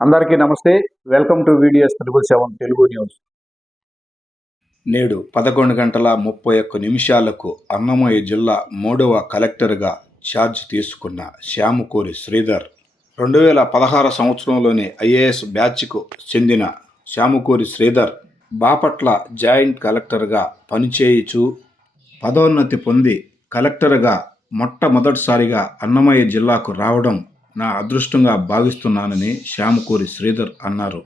అందరికీ నమస్తే. Welcome to videos triple seven Telugu news. నేడు పదకొండు గంటల ముప్పై ఒక్క నిమిషాలకు అన్నమయ్య జిల్లా మూడవ కలెక్టర్గా ఛార్జ్ తీసుకున్న శ్యామకూరి శ్రీధర్ రెండు వేల పదహారు సంవత్సరంలోని ఐఏఎస్ బ్యాచ్కు చెందిన శ్యామకూరి శ్రీధర్ బాపట్ల జాయింట్ కలెక్టర్గా పనిచేయుచు పదోన్నతి పొంది కలెక్టర్గా మొట్టమొదటిసారిగా అన్నమయ్య జిల్లాకు రావడం నా అదృష్టంగా భావిస్తున్నానని శ్యామకూరి శ్రీధర్ అన్నారు.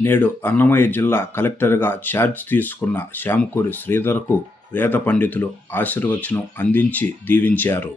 నేడు అన్నమయ్య జిల్లా కలెక్టర్గా ఛార్జ్ తీసుకున్న శ్యామకూరి శ్రీధర్కు వేద పండితులు ఆశీర్వచనం అందించి దీవించారు.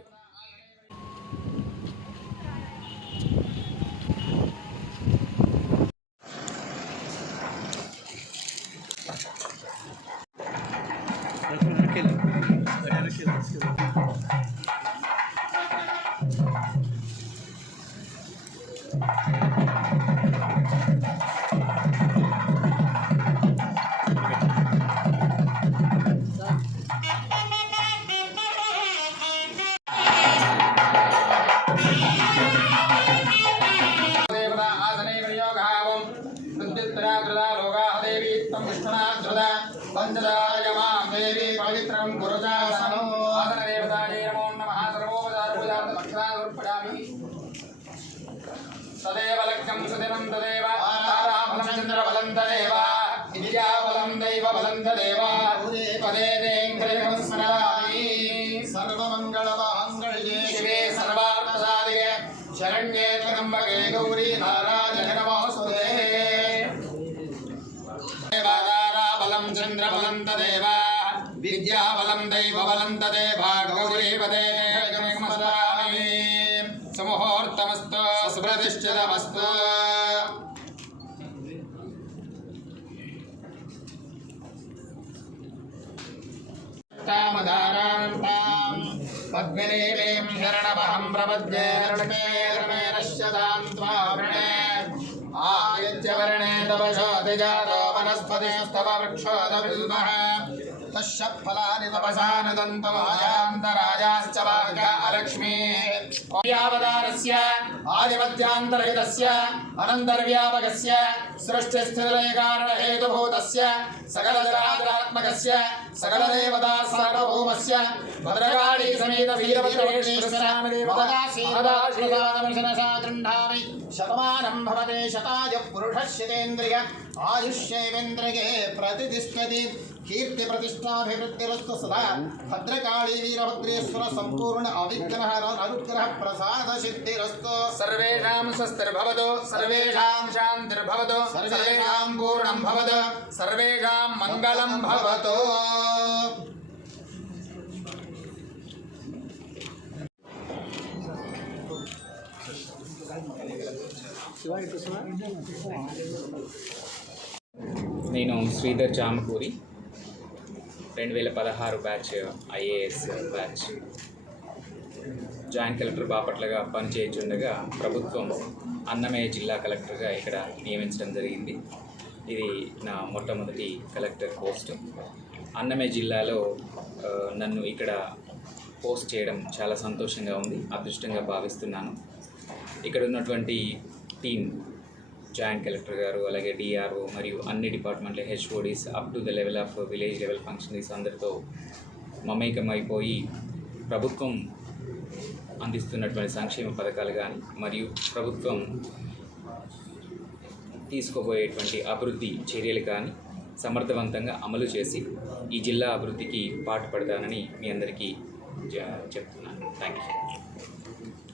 దక్షిణా సమర్పయామి తదేవ లక్ష్యం సుదినం తదేవ తారాఫలం చంద్రఫలం తదేవ విద్యాఫలం దైవ ఫలం తదేవ పదే స్మరామి సర్వమంగళమాంగళ్యే శివే సర్వార్థసాధికే. శరణ్యే త్రయంబకే గౌరీ నారా చంద్రబలం తదేవ విద్యాబలం దైవబలం తదేవ గౌరీపదే సముహూర్తమస్తు సుప్రతిష్ఠితమస్తు కామధారాంతాం పద్మనీలీం శరణమహం ప్రపద్యే రణే రణేరశ్యతాం त्वा వృణే ఆయుత్య వర్ణే తవ జ్యోతిజాతో वनस्पतिस्तव वृक्षोदबिल्वः तस्य फलानि तपसानुदन्तमायान्तराजाश्च वाग अलक्ष्मीः यावदानस्य आदिमध्यान्तरहितस्य अनन्तर्व्यापकस्य सृष्टिस्थितिलयकारणहेतुभूतस्य सकलजराजरात्मकस्य सकलदेवता सार्वभौमस्य भद्रकाली समेत गृह्णामि शतमानं भवते शताय पुरुषशितेन्द्रिय आयुष्येवेन्द्रिये प्रतिष्ठति ಕೀರ್ತಿ ಪ್ರತಿಷ್ಠಾಭಿವೃದ್ಧಿರಸ್ತು ಸದಾ ಭದ್ರಕಾಳಿ ವೀರಭದ್ರೇಶ್ವರ ಸಂಪೂರ್ಣ ಅವಿಗ್ರಹ ಅನುಗ್ರಹ ಪ್ರಸಾದ ಸಿದ್ಧಿರಸ್ತು ಸರ್ವೇಷಾಂ ಸ್ವಸ್ತಿರ್ಭವದು ಸರ್ವೇಷಾಂ ಶಾಂತಿರ್ಭವದು ಸರ್ವೇಷಾಂ ಪೂರ್ಣಂ ಭವದು ಸರ್ವೇಷಾಂ ಮಂಗಳಂ ಭವತೋ నేను శ్రీధర్ జామకూరి. రెండు వేల పదహారు batch IAS batch. Joint collector బాపట్లగా పనిచేయుచుండగా ప్రభుత్వం అన్నమయ్య జిల్లా కలెక్టర్గా ఇక్కడ నియమించడం జరిగింది. ఇది నా మొట్టమొదటి కలెక్టర్ పోస్ట్. అన్నమయ్య జిల్లాలో నన్ను ఇక్కడ పోస్ట్ చేయడం చాలా సంతోషంగా ఉంది అదృష్టంగా భావిస్తున్నాను. ఇక్కడ ఉన్నటువంటి టీం జాయింట్ కలెక్టర్ గారు అలాగే డిఆర్ఓ మరియు అన్ని డిపార్ట్మెంట్ల HODs up to the level of village level functionaries అందరితో మమేకమైపోయి ప్రభుత్వం అందిస్తున్నటువంటి సంక్షేమ పథకాలు కానీ మరియు ప్రభుత్వం తీసుకోబోయేటువంటి అభివృద్ధి చర్యలు కానీ సమర్థవంతంగా అమలు చేసి ఈ జిల్లా అభివృద్ధికి పాటుపడతానని మీ అందరికీ చెప్తున్నాను. Thank you